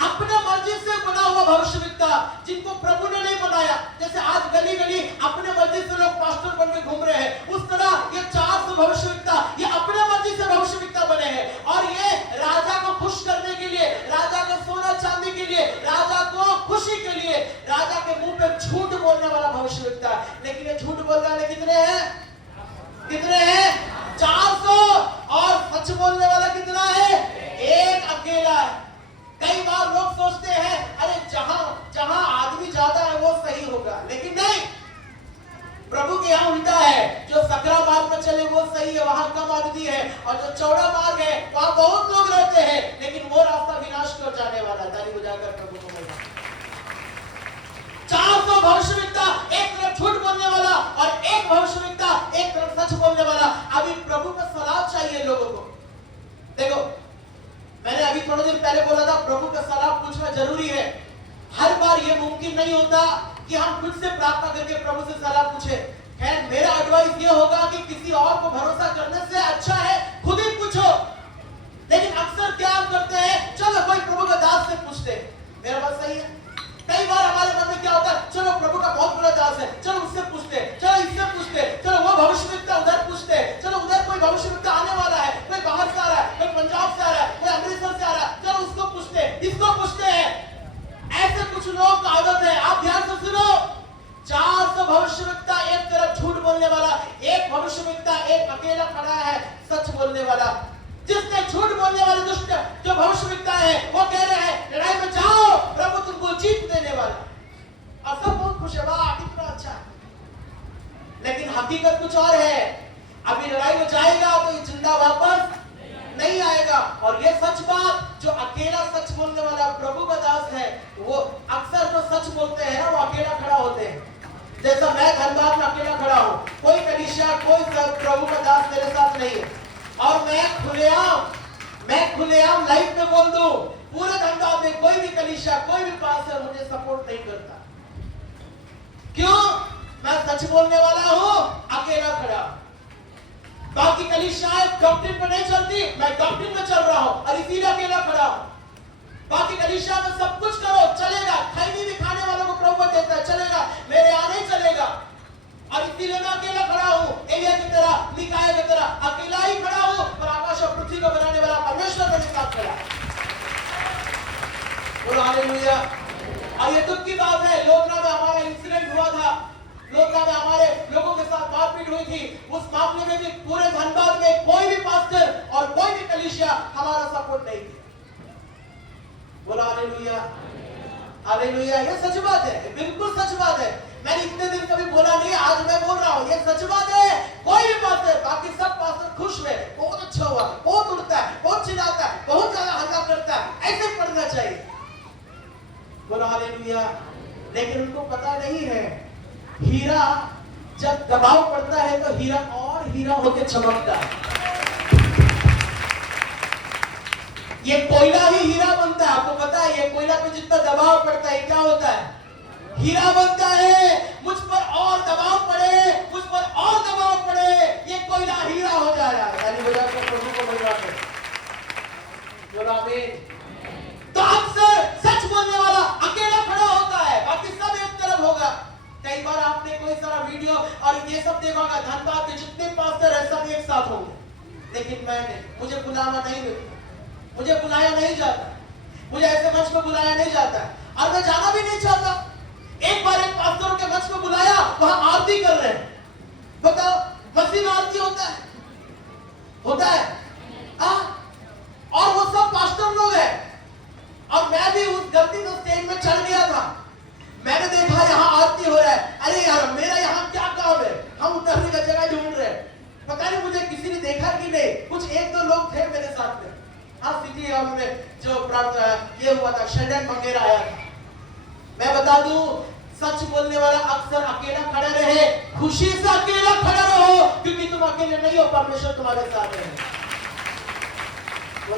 अपने मर्जी से बना हुआ भविष्यवक्ता, जिनको प्रभु ने नहीं बनाया। जैसे आज गली गली अपने मर्जी से लोग पास्टर बन के घूम रहे हैं, उस तरह ये 400 भविष्यवक्ता ये अपने मर्जी से भविष्यवक्ता बने हैं। और ये राजा को खुश करने के लिए, राजा को सोना चांदी के लिए, राजा को खुशी के लिए, राजा के मुंह पे झूठ बोलने वाला भविष्यवक्ता। लेकिन ये झूठ बोलने वाले कितने हैं? कितने हैं? 400। और सच बोलने वाला कितना है? एक अकेला है। कई बार लोग सोचते हैं अरे जहां जहां आदमी ज्यादा है वो सही होगा, लेकिन नहीं, प्रभु के यहाँ उल्टा है। जो सकरा मार्ग में चले वो सही है, वहां कम आदमी है, और जो चौड़ा मार्ग है वहां बहुत लोग रहते हैं, लेकिन वो रास्ता विनाश कर जाने वाला है। ताली बजाकर प्रभु को बोला। 400 भविष्यवक्ता, एक तरफ झूठ बोलने वाला और एक भविष्यवक्ता एक तरफ सच बोलने वाला। अभी प्रभु का सलाह चाहिए लोगों को। देखो, मैंने अभी थोड़े दिन पहले बोला था, प्रभु का सलाह पूछना जरूरी है। हर बार यह मुमकिन नहीं होता कि हम खुद से प्रार्थना करके प्रभु से सलाह पूछे। खैर, मेरा एडवाइस यह होगा कि किसी और को भरोसा करने से अच्छा है खुद ही पूछो। लेकिन अक्सर क्या हम करते हैं, चलो कोई प्रभु का दास से पूछते हैं। मेरा बात सही है? कई बार हमारे मन में क्या होता है, चलो प्रभु का बहुत बड़ा दास है, चलो उससे पूछते, चलो इससे पूछते, चलो वो भविष्यवक्ता उधर पूछते, चलो उधर कोई भविष्यवक्ता आने वाला है, कोई बाहर से आ रहा है, कोई पंजाब से आ रहा है, कोई अमृतसर से आ रहा है, चलो उसको पूछते, इसको पूछते हैं। ऐसे कुछ लोग का आदत है। आप ध्यान से सुनो, 400 भविष्यवक्ता, एक तरफ झूठ बोलने वाला, एक भविष्यवक्ता एक अकेला खड़ा है सच बोलने वाला। जिसने झूठ बोलने वाले दुष्ट जो भविष्यवक्ता है वो कह रहे हैं लड़ाई में जाओ, प्रभु तुमको जीत देने वाला। और सब बहुत खुश है, वाह कितना अच्छा है। लेकिन हकीकत कुछ और है। अभी लड़ाई में जाएगा तो ये जिंदा वापस नहीं आएगा। और ये सच बात, जो अकेला सच बोलने वाला प्रभु का दास है, वो अक्सर जो सच बोलते हैं ना वो अकेला खड़ा होते हैं। जैसा मैं धनबाद में अकेला खड़ा हूँ, कोई कलीसिया, कोई प्रभु का दास मेरे साथ नहीं है। और मैं खुलेआम लाइफ में बोल दूं, पूरे धनबाद में कोई भी कलीसिया, कोई भी पास्टर मुझे सपोर्ट नहीं करता। क्यों? मैं सच बोलने वाला हूं, अकेला खड़ा। बाकी कलीसियाएं डॉक्ट्रिन पे नहीं चलती, मैं डॉक्ट्रिन में चल रहा हूं और इसीलिए अकेला खड़ा हूं। बाकी कलीसिया में सब कुछ करो चलेगा, खैनी भी खाने वालों को प्रभु देता है, चलेगा, मेरे यहाँ नहीं चलेगा। और इसीलिए मैं अकेला खड़ा हूँ, एलिया की तरह, मिकाया की तरह अकेला ही खड़ा हूँ, और आकाश और पृथ्वी को बनाने वाला परमेश्वर मेरे साथ खड़ा है। बोलो हालेलुया। और ये दुख की बात है, लोकना में हमारा इंसिडेंट हुआ था, लोकना में हमारे लोगों के साथ मारपीट हुई थी। उस मामले में भी पूरे धनबाद में कोई भी पास्टर और कोई भी कलीसिया हमारा सपोर्ट नहीं किया। बोलो हालेलुया, हालेलुया। ये सच बात है, बिल्कुल सच बात है। मैंने इतने दिन कभी बोला नहीं, आज मैं बोल रहा हूँ, ये सच बात है। कोई भी पास्टर, बाकी सब पास्टर खुश हुए, बहुत अच्छा हुआ, बहुत उड़ता है, बहुत चिल्लाता है, बहुत ज्यादा हल्ला करता है, ऐसे पढ़ना चाहिए। बोलो हालेलुया। लेकिन उनको पता नहीं है हीरा जब दबाव पड़ता है तो हीरा और हीरा होकर चमकता है। ये कोयला ही हीरा बनता है। आपको पता है ये कोयला पे जितना दबाव पड़ता है क्या होता है? हीरा बनता है। मुझ पर और दबाव पड़े, मुझ पर और दबाव पड़े, ये कोयला हीरा हो जाएगा। यानी बजा के प्रभु को बजा के बोलो आमीन। तो अक्सर सच बोलने वाला अकेला खड़ा होता है, बाकी सब एक तरफ होगा। कई बार आपने कोई सारा वीडियो और ये सब देखा होगा, धनबाद के जितने पास्टर है सब एक साथ होंगे, लेकिन मैंने मुझे बुलावा नहीं मिलता, मुझे बुलाया नहीं जाता, मुझे ऐसे मंच पे बुलाया नहीं जाता और मैं जाना भी नहीं चाहता। एक बार एक पास्टर के मंच पे बुलाया, वहां आरती कर रहे हैं। बताओ मसीह में आरती होता है? होता है? और वो सब पास्टर लोग हैं और मैं भी उस गलती से स्टेज में चढ़ गया था। मैंने देखा यहाँ आरती हो रहा है, अरे यार मेरा यहाँ क्या काम है, हम उतरने का जगह ढूंढ रहे हैं। पता नहीं मुझे किसी ने देखा कि नहीं, कुछ एक दो लोग थे मेरे साथ में। हाँ सिटी हॉल में जो ये हुआ था, शेल्डन मंगेरा आया था। मैं बता दूं सच बोलने वाला अक्सर अकेला खड़ा रहे, खुशी से अकेला खड़ा रहो, क्योंकि तुम अकेले नहीं हो, परमेश्वर तुम्हारे साथ है।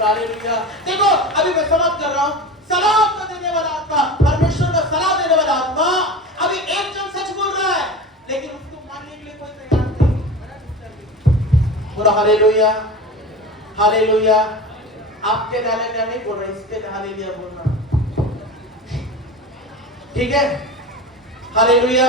हालेलुया। देखो अभी मैं समाप्त कर रहा हूं। सलाह को देने वाला आत्मा, परमेश्वर का सलाह देने वाला आत्मा अभी एक जन सच बोल रहा है, लेकिन उसको मानने के लिए कोई तैयार नहीं। बोलो हालेलुया, हालेलुया। आपके हालेलुया नहीं बोल रहा, इसके हालेलुया बोल रहा, ठीक है? हालेलुया।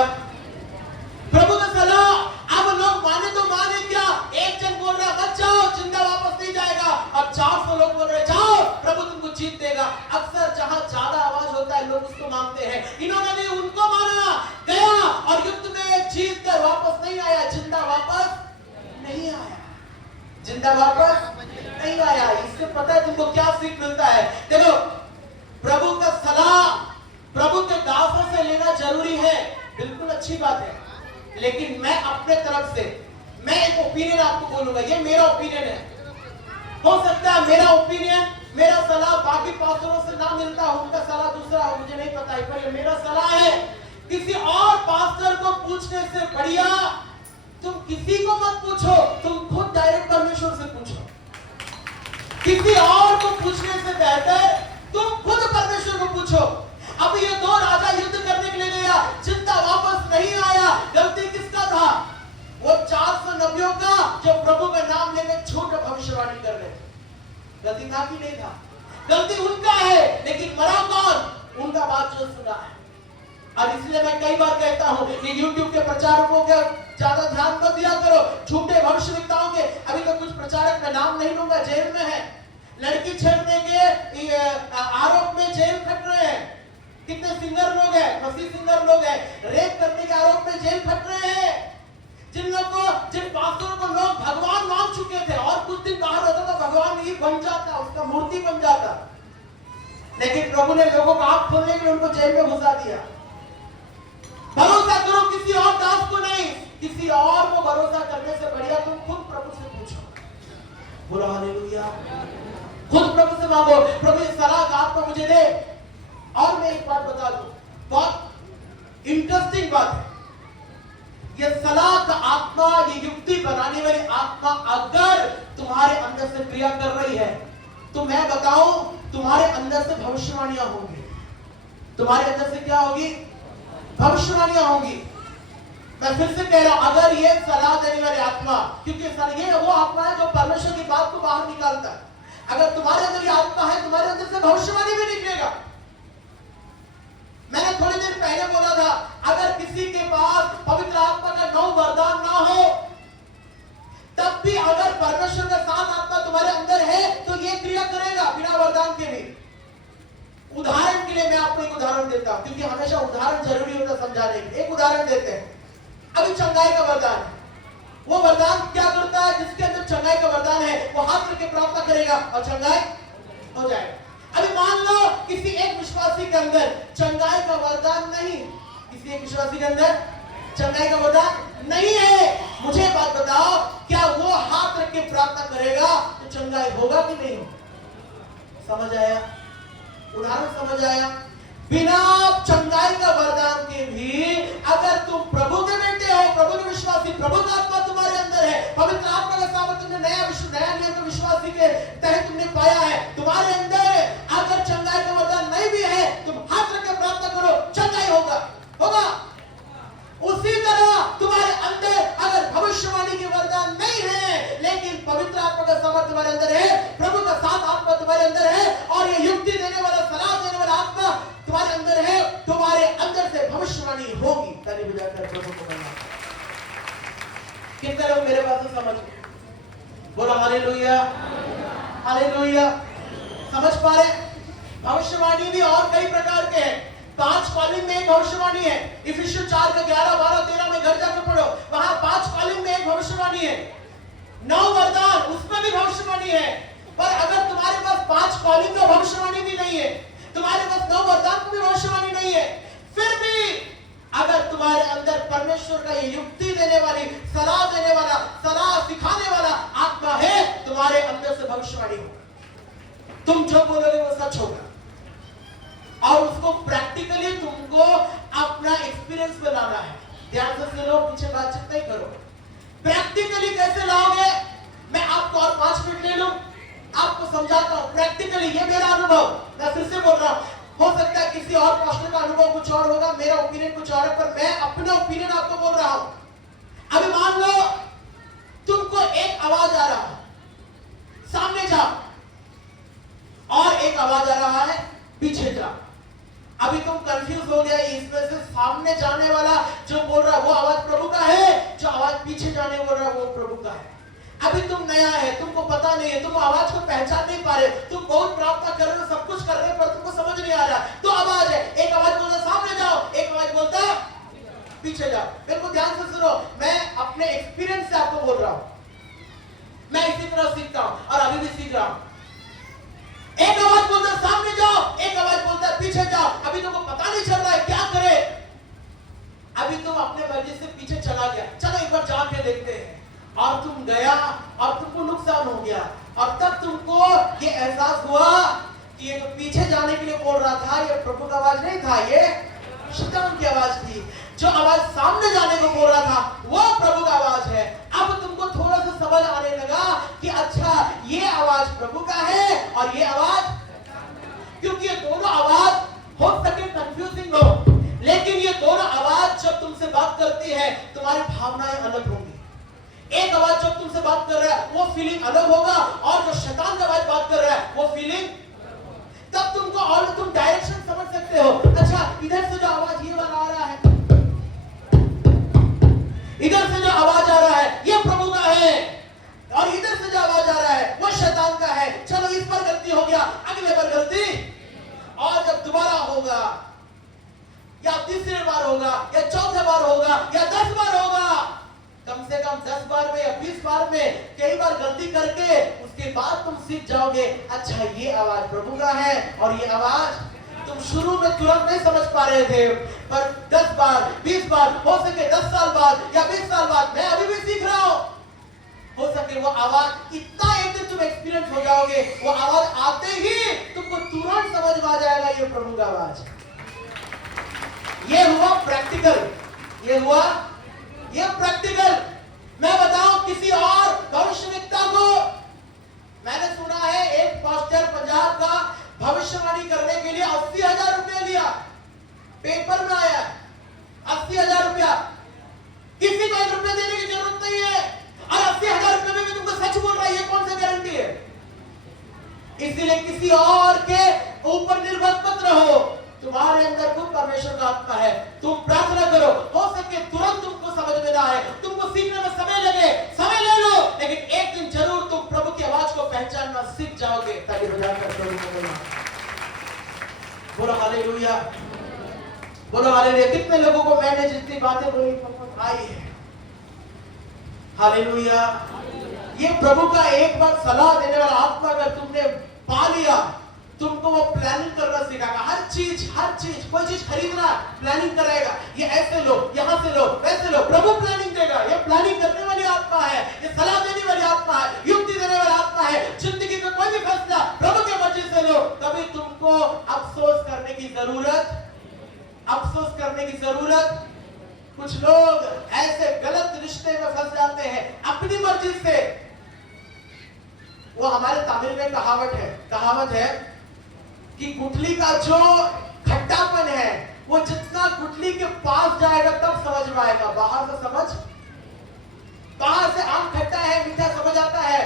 प्रभु का सलाह। अब लोग माने तो माने क्या, एक जन बोल रहा मत जाओ, जिंदा वापस नहीं जाएगा, अब 400 लोग बोल रहे जाओ, प्रभु तुमको जीत देगा। अक्सर जहां ज्यादा आवाज होता है लोग उसको मानते हैं। इन्होंने भी उनको माना, गया और युद्ध में जीत कर वापस नहीं आया, जिंदा वापस नहीं आया, जिंदा वापस नहीं आया। इससे पता है तुमको क्या सीख मिलता है? देखो प्रभु का सलाह प्रभु के दासों से लेना जरूरी है, बिल्कुल अच्छी बात है, लेकिन मैं अपने तरफ से मैं एक ओपिनियन आपको बोलूंगा, ये मेरा ओपिनियन है। हो सकता है मेरा ओपिनियन, मेरा सलाह बाकी पास्टरों से ना मिलता हो, उनका सलाह दूसरा हो, मुझे नहीं पता है, पर ये मेरा सलाह है। किसी और पास्टर को पूछने से बढ़िया तुम किसी को मत पूछो, तुम खुद डायरेक्ट परमेश्वर से पूछो। किसी और को पूछने से बेहतर तुम खुद परमेश्वर को पूछो। अब ये दो राजा युद्ध करने के लिए गया, जिंदा वापस नहीं आया, गलती किसका था? वो 400 नबियों का, जो प्रभु का नाम लेकर झूठ भविष्यवाणी कर रहे थे। गलती था कि नहीं था? गलती उनका है, लेकिन मरा कौन? उनका बात जो सुना है। और इसलिए मैं कई बार कहता हूं कि YouTube के प्रचारकों के ज्यादा ध्यान मत दिया करो, झूठे भविष्यवक्ताओं के। अभी तो कुछ प्रचारक का नाम नहीं लूंगा, जेल में है, लड़की छेड़ने के आरोप में जेल खट रहे हैं। कितने सिंगर लोग हैं, मसीह सिंगर लोग हैं, रेप करने के आरोप में जेल खट रहे हैं। जिन पास्टरों को लोग भगवान मान चुके थे और कुछ दिन बाहर होता तो भगवान ही बन जाता, उसका मूर्ति बन जाता, लेकिन प्रभु ने लोगों को आंख खोलने के लिए उनको जेल में घुसा दिया। भरोसा करो किसी और दास को नहीं, किसी और को भरोसा करने से बढ़िया तुम खुद प्रभु से पूछो। बोलो हालेलुया। खुद प्रभु से मांगो, प्रभु ये सलाह का आत्मा मुझे दे। और मैं एक बात बता दूं, बहुत इंटरेस्टिंग बात है, ये सलाह का आत्मा, ये युक्ति बनाने वाली आत्मा अगर तुम्हारे अंदर से क्रिया कर रही है तो मैं बताऊं तुम्हारे अंदर से भविष्यवाणियां होंगी। तुम्हारे अंदर से क्या होगी? भविष्यवाणियां होंगी। मैं फिर से कह रहा हूं, अगर ये सलाह देने वाली आत्मा, क्योंकि ये वो आत्मा है जो परमेश्वर की बात को बाहर निकालता है, अगर तुम्हारे अंदर ये आत्मा है, तुम्हारे अंदर से भविष्यवाणी भी निकलेगा। मैंने थोड़ी देर पहले बोला था, अगर किसी के पास पवित्र आत्मा का 9 वरदान ना हो, तब भी अगर परमेश्वर का 7 आत्मा तुम्हारे अंदर है तो ये क्रिया करेगा बिना वरदान के भी। उदाहरण के लिए मैं आपको एक उदाहरण देता हूं, क्योंकि हमेशा उदाहरण जरूरी होता है समझाने के। एक उदाहरण देते हैं। अभी चंगाई का वरदान है, वो वरदान क्या करता है? जिसके अंदर चंगाई का वरदान है वो हाथ करके प्रार्थना करेगा और चंगाई हो जाएगा। अभी मान लो किसी एक विश्वासी के अंदर चंगाई का वरदान नहीं, किसी एक विश्वासी के अंदर चंगाई का वरदान नहीं है, मुझे बात बताओ, क्या वो हाथ रख के प्रार्थना करेगा तो चंगाई होगा कि नहीं? समझ आया? उदाहरण समझ आया? बिना चंगाई का वरदान अंदर है, पवित्र आत्मा का सामर्थ तुमने नया नियम का विश्वासी के तहत तुमने पाया है, तुम्हारे अंदर अगर चंगाई का वरदान नहीं भी है, तुम हाथ रख के प्रार्थना करो, चंगाई होगा। उसी तरह तुम्हारे अंदर अगर भविष्यवाणी के वरदान नहीं है, लेकिन पवित्र आत्मा का सामर्थ तुम्हारे अंदर है, प्रभु का साथ आत्मा तुम्हारे अंदर है, और ये युक्ति देने वाला, सलाह देने वाला आत्मा तुम्हारे अंदर है, तुम्हारे अंदर से भविष्यवाणी होगी। ताली बजाकर प्रभु को बना। कितने लोग मेरे बात को समझ बोला हालेलुया, हालेलुया। समझ पा रहे? भविष्यवाणी भी और कई प्रकार के हैं। 5 कॉलिंग में एक भविष्यवाणी है। इफिसियों 4 के 11, 12, 13 में घर जाकर पढ़ो, वहां 5 कॉलिंग में एक भविष्यवाणी है। 9 वरदान उसमें भी भविष्यवाणी है। पर अगर तुम्हारे पास 5 कॉलिंग का भविष्यवाणी भी नहीं है, तुम्हारे पास 9 वरदान की भी भविष्यवाणी नहीं है, फिर भी अगर तुम्हारे अंदर परमेश्वर का ये युक्ति देने वाली, सलाह देने वाला, सलाह सिखाने वाला आत्मा है, तुम्हारे अंदर से भविष्यवाणी होगा। तुम जो बोलोगे वो सच होगा, और उसको प्रैक्टिकली तुमको अपना एक्सपीरियंस में लाना है। ध्यान से सुनो, पीछे बातचीत नहीं करो। प्रैक्टिकली कैसे लाओगे? मैं आपको और 5 मिनट ले लूं, आपको समझाता हूं प्रैक्टिकली। ये मेरा अनुभव, मैं फिर से बोल रहा हूं। हो सकता है किसी और पास्टर का अनुभव कुछ और होगा, मेरा ओपिनियन कुछ और है, पर मैं अपना ओपिनियन आपको बोल रहा हूं। अभी मान लो तुमको एक आवाज आ रहा है, सामने जाओ, और एक आवाज आ रहा है, पीछे जाओ। अभी तुम कंफ्यूज हो गया, इसमें से सामने जाने वाला जो बोल रहा है वो आवाज प्रभु का है, जो आवाज पीछे जाने बोल रहा है वो प्रभु का है। अभी तुम नया है, तुमको पता नहीं है, तुम आवाज को पहचान नहीं पा रहे, तुम बहुत प्रार्थना कर रहे हो, सब कुछ कर रहे हो, पर तुमको समझ नहीं आ रहा। तो आवाज है, एक आवाज बोलता सामने जाओ, एक आवाज बोलता पीछे जाओ। मेरे को ध्यान से सुनो, मैं अपने एक्सपीरियंस से आपको बोल रहा हूं। मैं इसी तरह सीखता हूं और अभी भी सीख रहा हूं। एक आवाज बोलता है सामने जाओ, एक आवाज बोलता है पीछे जाओ। अभी तुमको पता नहीं चल रहा है क्या करे। अभी तुम अपने मर्जी से पीछे चला गया, चलो एक बार जाके देखते हैं, और तुम गया और तुमको नुकसान हो गया, और तब तुमको ये एहसास हुआ कि ये जो पीछे जाने के लिए बोल रहा था, ये प्रभु का आवाज नहीं था, ये शैतान की आवाज थी। जो आवाज सामने जाने को बोल रहा था वो प्रभु का आवाज है। अब तुमको थोड़ा सा समझ आने लगा कि अच्छा ये आवाज प्रभु का है और ये आवाज, क्योंकि ये दोनों आवाज हो सके कंफ्यूजिंग हो, लेकिन ये दोनों आवाज जब तुमसे बात करती है तुम्हारी भावनाएं अलग होंगी। एक आवाज जब तुमसे बात कर रहा है वो फीलिंग अलग होगा, और जो शैतान का आवाज बात कर रहा है वो फीलिंग, तब तुमको और तुम डायरेक्शन समझ सकते हो। अच्छा इधर से जो आवाज ये वाला आ रहा है, इधर से जो आवाज आ रहा है ये प्रभु का है, और इधर से जो आवाज आ रहा है वो शैतान का है। चलो इस पर गलती हो गया, अगले बार गलती, और जब दोबारा होगा या तीसरे बार होगा या चौथे बार होगा या 10 बार होगा, कम से कम 10 बार में या 20 बार में कई बार गलती करके उसके बाद तुम सीख जाओगे अच्छा ये आवाज प्रभु का है, और ये आवाज तुम शुरू में तुरंत नहीं समझ पा रहे थे, पर 10 बार 20 बार, हो सके 10 साल बाद या 20 साल बाद, मैं अभी भी सीख रहा हूं, हो सके वो आवाज इतना एक दिन तुम एक्सपीरियंस हो जाओगे, वो आवाज आते ही तुमको तुरंत समझ में आ जाएगा ये प्रभु का आवाज। ये हुआ प्रैक्टिकल, ये हुआ ये प्रैक्टिकल। मैं बताऊं किसी और भविष्यवक्ता को, मैंने सुना है एक पास्टर पंजाब का भविष्यवाणी करने के लिए 80,000 रुपया लिया, पेपर में आया 80,000 रुपया। किसी को 1 रुपया देने की जरूरत नहीं है, और 80,000 रुपये में भी तुमको सच बोल रहा है, ये कौन सा गारंटी है? इसीलिए किसी और के ऊपर निर्भर मत रहो, तुम्हारे अंदर खुद परमेश्वर का आत्मा है। तुम प्रार्थना करो, हो सके तुरंत तुमको समझ में ना आए, तुमको सीखने में समय लगे, समय ले लो, लेकिन एक दिन जरूर तुम प्रभु की आवाज को पहचानना सीख जाओगे। ताली बजाकर प्रभु को बोलो, बोलो हालेलुया, बोलो हालेलुया। कितने लोगों को मैंने जितनी बातें बोली आई है, हालेलुया। ये प्रभु का एक बार सलाह देने वाला आत्मा अगर तुमने पा लिया, तुमको वो प्लानिंग करना सिखाएगा। हर चीज कोई चीज खरीदना प्लानिंग कराएगा, ये ऐसे लो, यहाँ से लो, वैसे लो, प्रभु प्लानिंग देगा। ये प्लानिंग करने वाली आत्मा है, ये सलाह देने वाली आत्मा है, युक्ति देने वाला आत्मा है। जिंदगी में कोई भी फैसला प्रभु के मर्जी से लो, कभी तुमको अफसोस करने की जरूरत कुछ लोग ऐसे गलत रिश्ते में फंस जाते हैं अपनी मर्जी से। वो हमारे तमिल में कहावत है कि गुठली का जो खट्टापन है वो जितना गुठली के पास जाएगा तब समझ में आएगा, बाहर से आम खट्टा है मीठा समझ आता है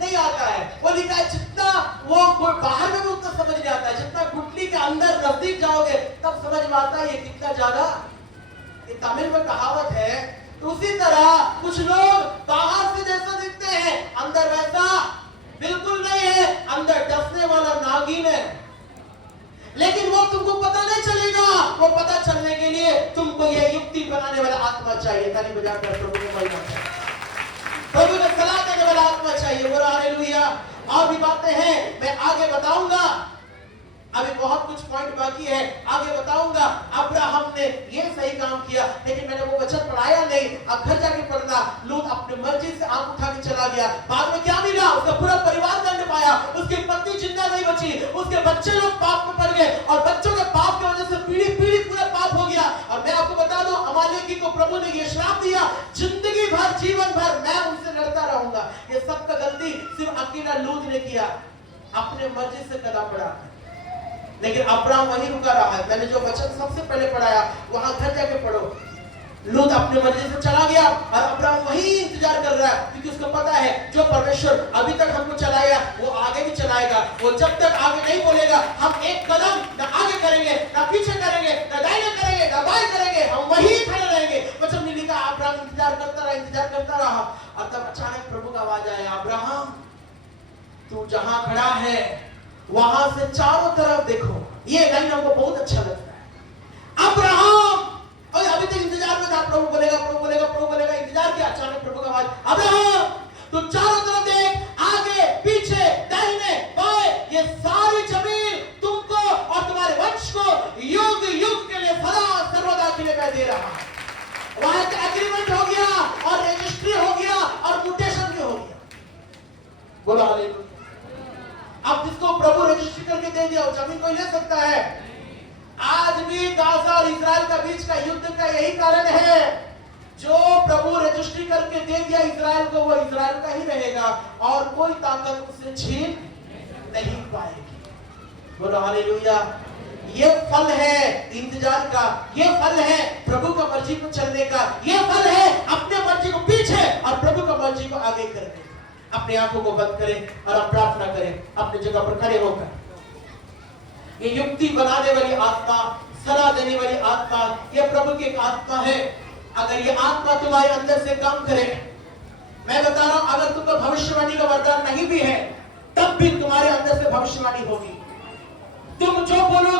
नहीं आता है। वो लिखा है जितना वो बाहर में भी उतना समझ नहीं आता है, जितना गुठली के अंदर नजदीक जाओगे तब समझ में आता है ये कितना ज्यादा। ये तमिल में कहावत है। तो उसी तरह कुछ लोग बाहर से जैसा दिखते हैं अंदर वैसा बिल्कुल नहीं है, अंदर डसने वाला नागिन है। लेकिन वो तुमको पता नहीं चलेगा, वो पता चलने के लिए तुमको ये युक्ति बनाने वाला आत्मा चाहिए। ताली बजाकर प्रभु को महिमा चाहिए, प्रभु को सलाह देने वाला आत्मा चाहिए। बोलो हालेलुया। और भी बातें हैं मैं आगे बताऊंगा, अभी बहुत कुछ पॉइंट बाकी है, आगे बताऊंगा। अब्राहम ने ये सही काम किया, लेकिन मैंने वो वचन पढ़ाया नहीं, अब घर जाके पढ़ना। लूत अपनी मर्जी से आंख उठा के चला गया, बाद में क्या मिला? उसका पूरा परिवार दंड पाया, उसकी पत्नी जिंदा नहीं बची, उसके बच्चे लोग पाप में पड़ गए और बच्चों के पाप की वजह से पीढ़ी पीढ़ी पूरा पाप हो गया। और मैं आपको बता दूं, अमालेकी को प्रभु ने ये श्राप दिया, जिंदगी भर जीवन भर मैं उनसे लड़ता रहूंगा। ये सबका गलती सिर्फ अकेला लूत ने किया, अपने मर्जी से कदम बढ़ा। लेकिन अब्राहम वहीं रुका रहा है। मैंने जो वचन सबसे पहले पढ़ाया वहां घर जाके पढ़ो। लूत अपने मर्जी से चला गया और अब्राहम वहीं इंतजार कर रहा है, क्योंकि उसको पता है जो परमेश्वर अभी तक हमको चलाया वो आगे भी चलाएगा। वो जब तक आगे नहीं बोलेगा हम एक कदम न आगे करेंगे न पीछे करेंगे, न दाहिने करेंगे न बाएं करेंगे, हम वहीं खड़े रहेंगे। वचन में लिखा अब्राहम इंतजार करता रहा और तब अचानक प्रभु का आवाज आया, अब्राहम तू जहां खड़ा है वहां से चारों तरफ देखो। ये लाइन हमको बहुत अच्छा लगता है। अब्राहम और अभी तक इंतजार में था, प्रभु बोलेगा, इंतजार किया। अचानक प्रभु का आवाज, अब्राहम तू चारों तरफ देख, आगे पीछे दाहिने बाएं, ये सारी जमीन तुमको और तुम्हारे वंश को युग युग के लिए सदा सर्वदा के लिए मैं दे रहा हूं। वहां का एग्रीमेंट हो गया और रजिस्ट्री हो गया और म्यूटेशन भी हो गया। बोलो हालेलुया। अब जिसको प्रभु रजिस्ट्री करके दे दिया वो जमीन कोई ले सकता है। आज भी गाजा और इजराइल का बीच का युद्ध का यही कारण है, जो प्रभु रजिस्ट्री करके दे दिया इजराइल को वो इजराइल का ही रहेगा और कोई ताकत उसे छीन नहीं पाएगी। बोलो हालेलुया। ये फल है इंतजार का, ये फल है प्रभु का मर्जी को चलने का, ये फल है अपने मर्जी को पीछे और प्रभु का मर्जी को आगे करने का। अपने आंखों को बंद करें और अब प्रार्थना करें अपनी जगह पर खड़े होकर। ये युक्ति बनाने वाली आत्मा, सलाह देने वाली आत्मा, ये प्रभु की एक आत्मा है। अगर ये आत्मा तुम्हारे अंदर से काम करे, मैं बता रहा हूं, अगर तुमको भविष्यवाणी का वरदान नहीं भी है तब भी तुम्हारे अंदर से भविष्यवाणी होगी। तुम जो बोलोगे